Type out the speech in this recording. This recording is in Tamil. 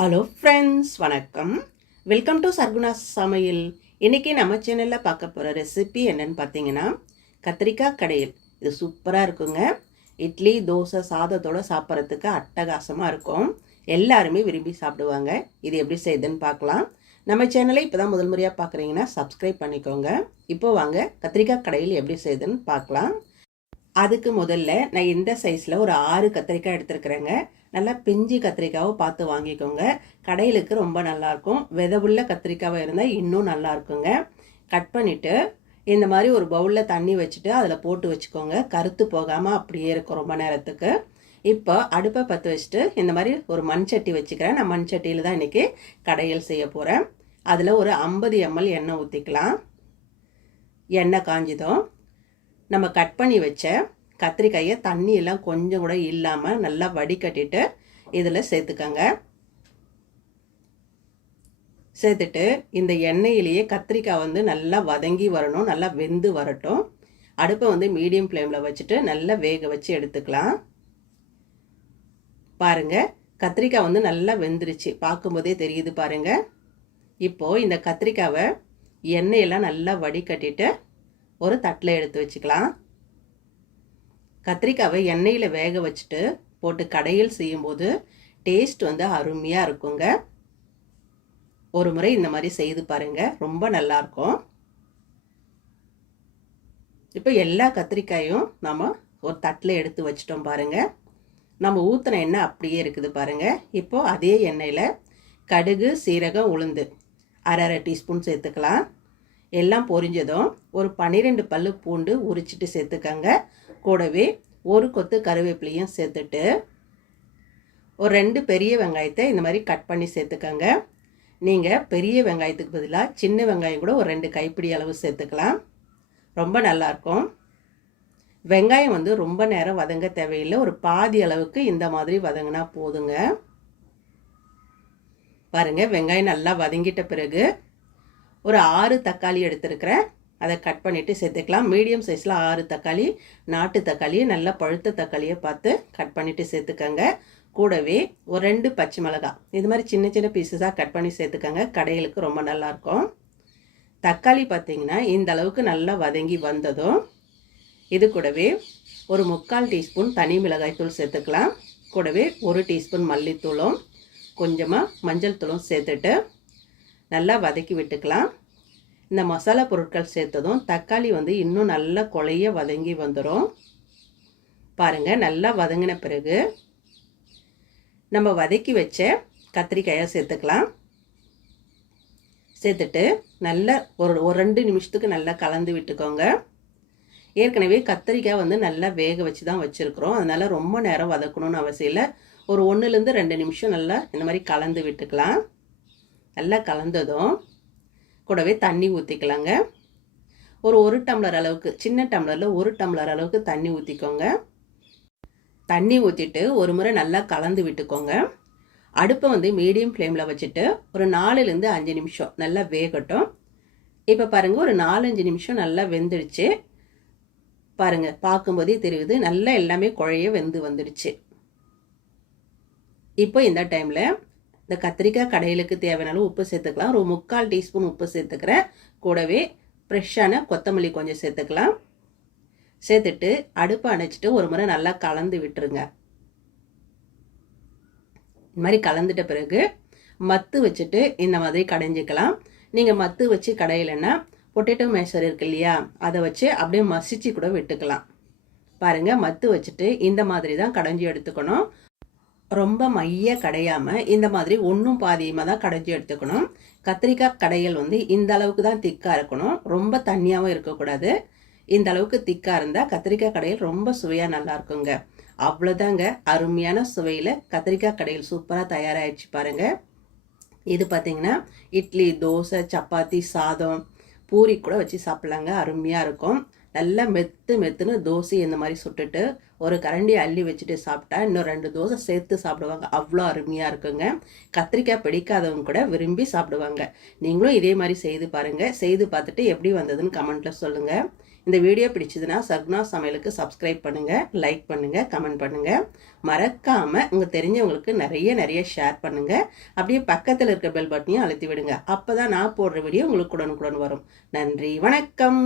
ஹலோ ஃப்ரெண்ட்ஸ், வணக்கம். வெல்கம் டு சர்குணா சமையல். இன்றைக்கி நம்ம சேனலில் பார்க்க போகிற ரெசிபி என்னென்னு பார்த்தீங்கன்னா கத்திரிக்காய் கடையல். இது சூப்பராக இருக்குங்க. இட்லி, தோசை, சாதத்தோடு சாப்பிட்றதுக்கு அட்டகாசமாக இருக்கும். எல்லாருமே விரும்பி சாப்பிடுவாங்க. இது எப்படி செய்யுதுன்னு பார்க்கலாம். நம்ம சேனலை இப்போ தான் முதல் முறையாக பார்க்குறீங்கன்னா சப்ஸ்கிரைப் பண்ணிக்கோங்க. இப்போது வாங்க கத்திரிக்காய் கடையல் எப்படி செய்யுதுன்னு பார்க்கலாம். அதுக்கு முதல்ல நான் இந்த சைஸில் ஒரு 6 கத்திரிக்காய் எடுத்துருக்குறேங்க. நல்லா பிஞ்சு கத்திரிக்காவை பார்த்து வாங்கிக்கோங்க. கடையிலுக்கு ரொம்ப நல்லாயிருக்கும். விதவுள்ள கத்திரிக்காவை இருந்தால் இன்னும் நல்லாயிருக்குங்க. கட் பண்ணிவிட்டு இந்த மாதிரி ஒரு பவுலில் தண்ணி வச்சுட்டு அதில் போட்டு வச்சுக்கோங்க. கருத்து போகாமல் அப்படியே இருக்கும் ரொம்ப நேரத்துக்கு. இப்போ அடுப்பை பற்ற வச்சுட்டு இந்த மாதிரி ஒரு மண் சட்டி வச்சுக்கிறேன். நான் மண் சட்டியில் தான் இன்றைக்கி கடையல் செய்ய போகிறேன். அதில் ஒரு 50 ml எண்ணெய் ஊற்றிக்கலாம். எண்ணெய் காஞ்சதும் நம்ம கட் பண்ணி வச்ச கத்திரிக்காயை தண்ணியெல்லாம் கொஞ்சம் கூட இல்லாமல் நல்லா வடிகட்டிட்டு இதில் சேர்த்துக்கங்க. சேர்த்துட்டு இந்த எண்ணெயிலேயே கத்திரிக்காய் வந்து நல்லா வதங்கி வரணும், நல்லா வெந்து வரட்டும். அடுப்பை வந்து மீடியம் ஃப்ளேமில் வச்சுட்டு நல்லா வேக வச்சு எடுத்துக்கலாம். பாருங்கள், கத்திரிக்காய் வந்து நல்லா வெந்துருச்சு, பார்க்கும்போதே தெரியுது பாருங்கள். இப்போது இந்த கத்திரிக்காவை எண்ணெயெல்லாம் நல்லா வடிகட்டிட்டு ஒரு தட்டில் எடுத்து வச்சுக்கலாம். கத்திரிக்காவை எண்ணெயில் வேக வச்சுட்டு போட்டு கடையில் செய்யும்போது டேஸ்ட் வந்து அருமையாக இருக்குங்க. ஒரு முறை இந்த மாதிரி செய்து பாருங்கள், ரொம்ப நல்லாயிருக்கும். இப்போ எல்லா கத்திரிக்காயும் நம்ம ஒரு தட்டில் எடுத்து வச்சிட்டோம் பாருங்கள். நம்ம ஊற்றின எண்ணெய் அப்படியே இருக்குது பாருங்கள். இப்போது அதே எண்ணெயில் கடுகு, சீரகம், உளுந்து அரை டீஸ்பூன் சேர்த்துக்கலாம். எல்லாம் பொரிஞ்சதும் ஒரு 12 பல்லு பூண்டு உரிச்சிட்டு சேர்த்துக்கங்க. கூடவே ஒரு கொத்து கருவேப்பிலையும் சேர்த்துட்டு ஒரு 2 பெரிய வெங்காயத்தை இந்த மாதிரி கட் பண்ணி சேர்த்துக்கங்க. நீங்கள் பெரிய வெங்காயத்துக்கு பதிலாக சின்ன வெங்காயம் கூட ஒரு 2 கைப்பிடி அளவு சேர்த்துக்கலாம். ரொம்ப நல்லாயிருக்கும். வெங்காயம் வந்து ரொம்ப நேரம் வதங்க தேவையில்லை. ஒரு பாதி அளவுக்கு இந்த மாதிரி வதங்கினா போதுங்க. பாருங்கள், வெங்காயம் நல்லா வதங்கிட்ட பிறகு ஒரு 6 தக்காளி எடுத்துருக்கிறேன். அதை கட் பண்ணிவிட்டு சேர்த்துக்கலாம். மீடியம் சைஸில் 6 தக்காளி, நாட்டு தக்காளி, நல்லா பழுத்த தக்காளியை பார்த்து கட் பண்ணிவிட்டு சேர்த்துக்கங்க. கூடவே ஒரு 2 பச்சை மிளகாய் இது மாதிரி சின்ன சின்ன பீஸஸாக கட் பண்ணி சேர்த்துக்கங்க. கடைகளுக்கு ரொம்ப நல்லாயிருக்கும். தக்காளி பார்த்திங்கன்னா இந்த அளவுக்கு நல்லா வதங்கி வந்ததும் இது கூடவே ஒரு 3/4 டீஸ்பூன் தனி மிளகாய் தூள் சேர்த்துக்கலாம். கூடவே 1 டீஸ்பூன் மல்லித்தூளும் கொஞ்சமாக மஞ்சள் தூளும் சேர்த்துட்டு நல்லா வதக்கி விட்டுக்கலாம். இந்த மசாலா பொருட்கள் சேர்த்ததும் தக்காளி வந்து இன்னும் நல்லா கொலைய வதங்கி வந்துடும். பாருங்கள், நல்லா வதங்கின பிறகு நம்ம வதக்கி வச்ச கத்திரிக்காயை சேர்த்துக்கலாம். சேர்த்துட்டு நல்லா ஒரு 2 நிமிஷத்துக்கு நல்லா கலந்து விட்டுக்கோங்க. ஏற்கனவே கத்திரிக்காய் வந்து நல்லா வேக வச்சு தான் வச்சுருக்குறோம். அதனால் ரொம்ப நேரம் வதக்கணும்னு அவசியம் இல்லை. ஒரு 1லேருந்து 2 நிமிஷம் நல்லா இந்த மாதிரி கலந்து விட்டுக்கலாம். நல்லா கலந்ததும் கூடவே தண்ணி ஊற்றிக்கலாங்க. ஒரு டம்ளர் அளவுக்கு, சின்ன டம்ளரில் 1 டம்ளர் அளவுக்கு தண்ணி ஊற்றிக்கோங்க. தண்ணி ஊற்றிட்டு ஒரு முறை நல்லா கலந்து விட்டுக்கோங்க. அடுப்பை வந்து மீடியம் ஃப்ளேமில் வச்சுட்டு ஒரு 4லேருந்து 5 நிமிஷம் நல்லா வேகட்டும். இப்போ பாருங்கள், ஒரு 4-5 நிமிஷம் நல்லா வெந்துடுச்சு. பாருங்கள், பார்க்கும்போதே தெரியுது நல்லா எல்லாமே குழைய வெந்து வந்துடுச்சு. இப்போ இந்த டைமில் இந்த கத்திரிக்காய் கடையிலுக்கு தேவையான உப்பு சேர்த்துக்கலாம். ஒரு 3/4 டீஸ்பூன் உப்பு சேர்த்துக்கிறேன். கூடவே ஃப்ரெஷ்ஷான கொத்தமல்லி கொஞ்சம் சேர்த்துக்கலாம். சேர்த்துட்டு அடுப்பை அணைச்சிட்டு ஒரு முறை நல்லா கலந்து விட்டுருங்க. இந்த மாதிரி கலந்துட்ட பிறகு மத்து வச்சுட்டு இந்த மாதிரி கடைஞ்சிக்கலாம். நீங்கள் மத்து வச்சு கடையிலன்னா பொட்டேட்டோ மேஷர் இருக்கு இல்லையா, அதை வச்சு அப்படியே மசிச்சு கூட விட்டுக்கலாம். பாருங்கள், மத்து வச்சுட்டு இந்த மாதிரி தான் கடைஞ்சி எடுத்துக்கணும். ரொம்ப மைய கடையாமல் இந்த மாதிரி ஒன்றும் பாதியமாக தான் கடைஞ்சி எடுத்துக்கணும். கத்திரிக்காய் கடையல் வந்து இந்த அளவுக்கு தான் திக்காக இருக்கணும். ரொம்ப தண்ணியாகவும் இருக்கக்கூடாது. இந்த அளவுக்கு திக்காக இருந்தால் கத்திரிக்காய் கடையல் ரொம்ப சுவையாக நல்லா இருக்குங்க. அவ்வளோதாங்க, அருமையான சுவையில் கத்திரிக்காய் கடையல் சூப்பராக தயாராகிடுச்சு பாருங்கள். இது பார்த்திங்கன்னா இட்லி, தோசை, சப்பாத்தி, சாதம், பூரி கூட வச்சு சாப்பிட்லாங்க. அருமையாக இருக்கும். நல்லா மெத்துன்னு தோசை இந்த மாதிரி சுட்டுட்டு ஒரு கரண்டி அள்ளி வச்சுட்டு சாப்பிட்டா இன்னும் 2 தோசை சேர்த்து சாப்பிடுவாங்க. அவ்வளோ அருமையாக இருக்குங்க. கத்திரிக்காய் பிடிக்காதவங்க கூட விரும்பி சாப்பிடுவாங்க. நீங்களும் இதே மாதிரி செய்து பாருங்கள். செய்து பார்த்துட்டு எப்படி வந்ததுன்னு கமெண்ட்டில் சொல்லுங்கள். இந்த வீடியோ பிடிச்சதுன்னா சர்குணா சமையலுக்கு சப்ஸ்கிரைப் பண்ணுங்கள், லைக் பண்ணுங்கள், கமெண்ட் பண்ணுங்கள். மறக்காமல் உங்கள் தெரிஞ்சவங்களுக்கு நிறைய ஷேர் பண்ணுங்கள். அப்படியே பக்கத்தில் இருக்க பெல் பட்டனையும் அழுத்தி விடுங்க. அப்போ தான் நான் போடுற வீடியோ உங்களுக்கு உடனுக்குடன் வரும். நன்றி, வணக்கம்.